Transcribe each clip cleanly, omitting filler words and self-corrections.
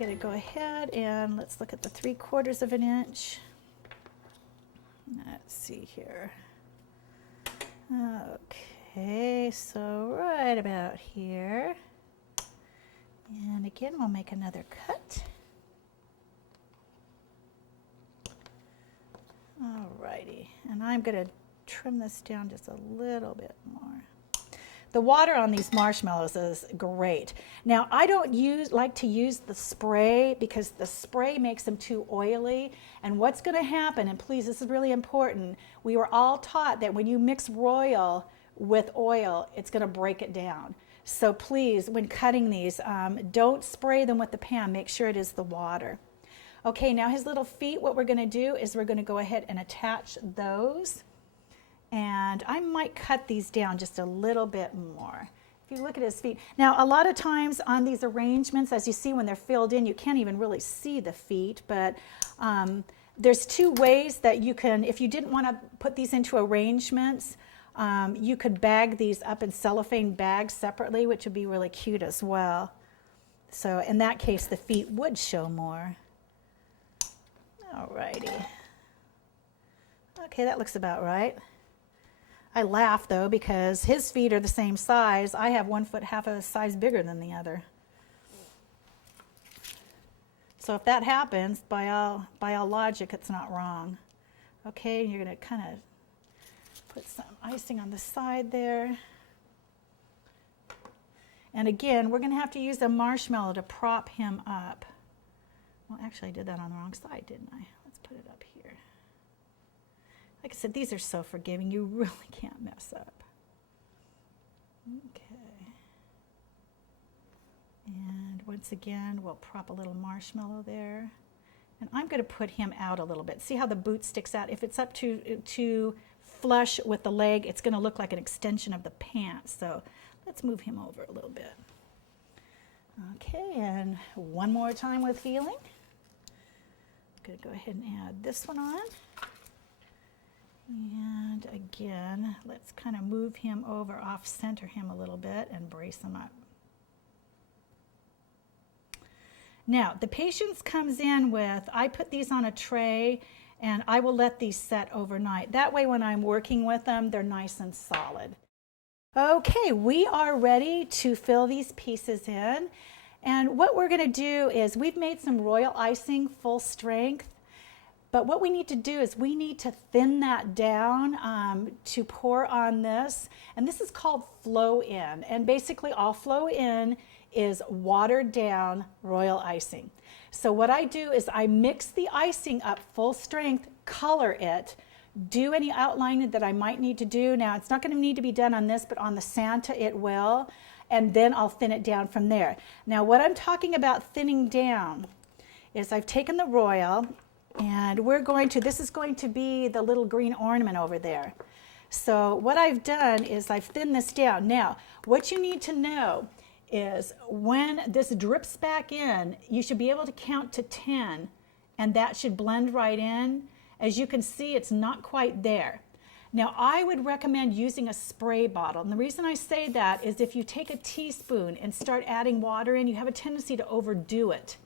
going to go ahead and let's look at the 3/4 of an inch. Let's see here. Okay, so right about here. And again, we'll make another cut. Alrighty, and I'm going to trim this down just a little bit more. The water on these marshmallows is great. Now, I don't like to use the spray because the spray makes them too oily. And what's going to happen, and please, this is really important, we were all taught that when you mix royal with oil, it's going to break it down. So please, when cutting these, don't spray them with the pan. Make sure it is the water. Okay, now his little feet, what we're going to do is we're going to go ahead and attach those. And I might cut these down just a little bit more. If you look at his feet. Now, a lot of times on these arrangements, as you see when they're filled in, you can't even really see the feet, but there's 2 ways that you can, if you didn't want to put these into arrangements, you could bag these up in cellophane bags separately, which would be really cute as well. So in that case, the feet would show more. Alrighty. Okay, that looks about right. I laugh though because his feet are the same size. I have 1 foot half a size bigger than the other. So if that happens, by all logic, it's not wrong. Okay, you're going to kind of put some icing on the side there. And again, we're going to have to use a marshmallow to prop him up. Well, actually, I did that on the wrong side, didn't I? Let's put it up here. Like I said, these are so forgiving. You really can't mess up. Okay. And once again, we'll prop a little marshmallow there. And I'm going to put him out a little bit. See how the boot sticks out? If it's up to flush with the leg, it's going to look like an extension of the pants. So let's move him over a little bit. Okay, and one more time with feeling. I'm going to go ahead and add this one on. And again, let's kind of move him over, off-center him a little bit and brace him up. Now, the patience comes in with, I put these on a tray and I will let these set overnight. That way when I'm working with them, they're nice and solid. Okay, we are ready to fill these pieces in. And what we're going to do is we've made some royal icing full strength. But what we need to do is we need to thin that down to pour on this. And this is called flow in. And basically all flow in is watered down royal icing. So what I do is I mix the icing up full strength, color it, do any outlining that I might need to do. Now it's not going to need to be done on this, but on the Santa it will. And then I'll thin it down from there. Now what I'm talking about thinning down is I've taken the royal and this is going to be the little green ornament over there. So what I've done is I've thinned this down. Now, what you need to know is when this drips back in, you should be able to count to 10 and that should blend right in. As you can see, it's not quite there. Now, I would recommend using a spray bottle. And the reason I say that is if you take a teaspoon and start adding water in, you have a tendency to overdo it.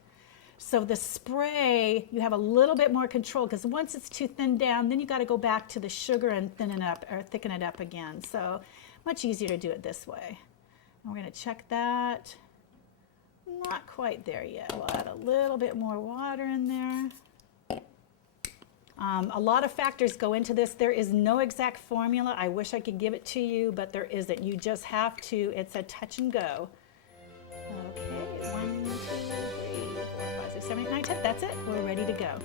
So the spray, you have a little bit more control because once it's too thin down, then you got to go back to the sugar and thin it up or thicken it up again. So much easier to do it this way. And we're going to check that. Not quite there yet. We'll add a little bit more water in there. A lot of factors go into this. There is no exact formula. I wish I could give it to you, but there isn't. You just have to, it's a touch and go. Okay, 1, 2, 3, 4, 5, 6, 7, 8, 9, 10. That's it. We're ready to go.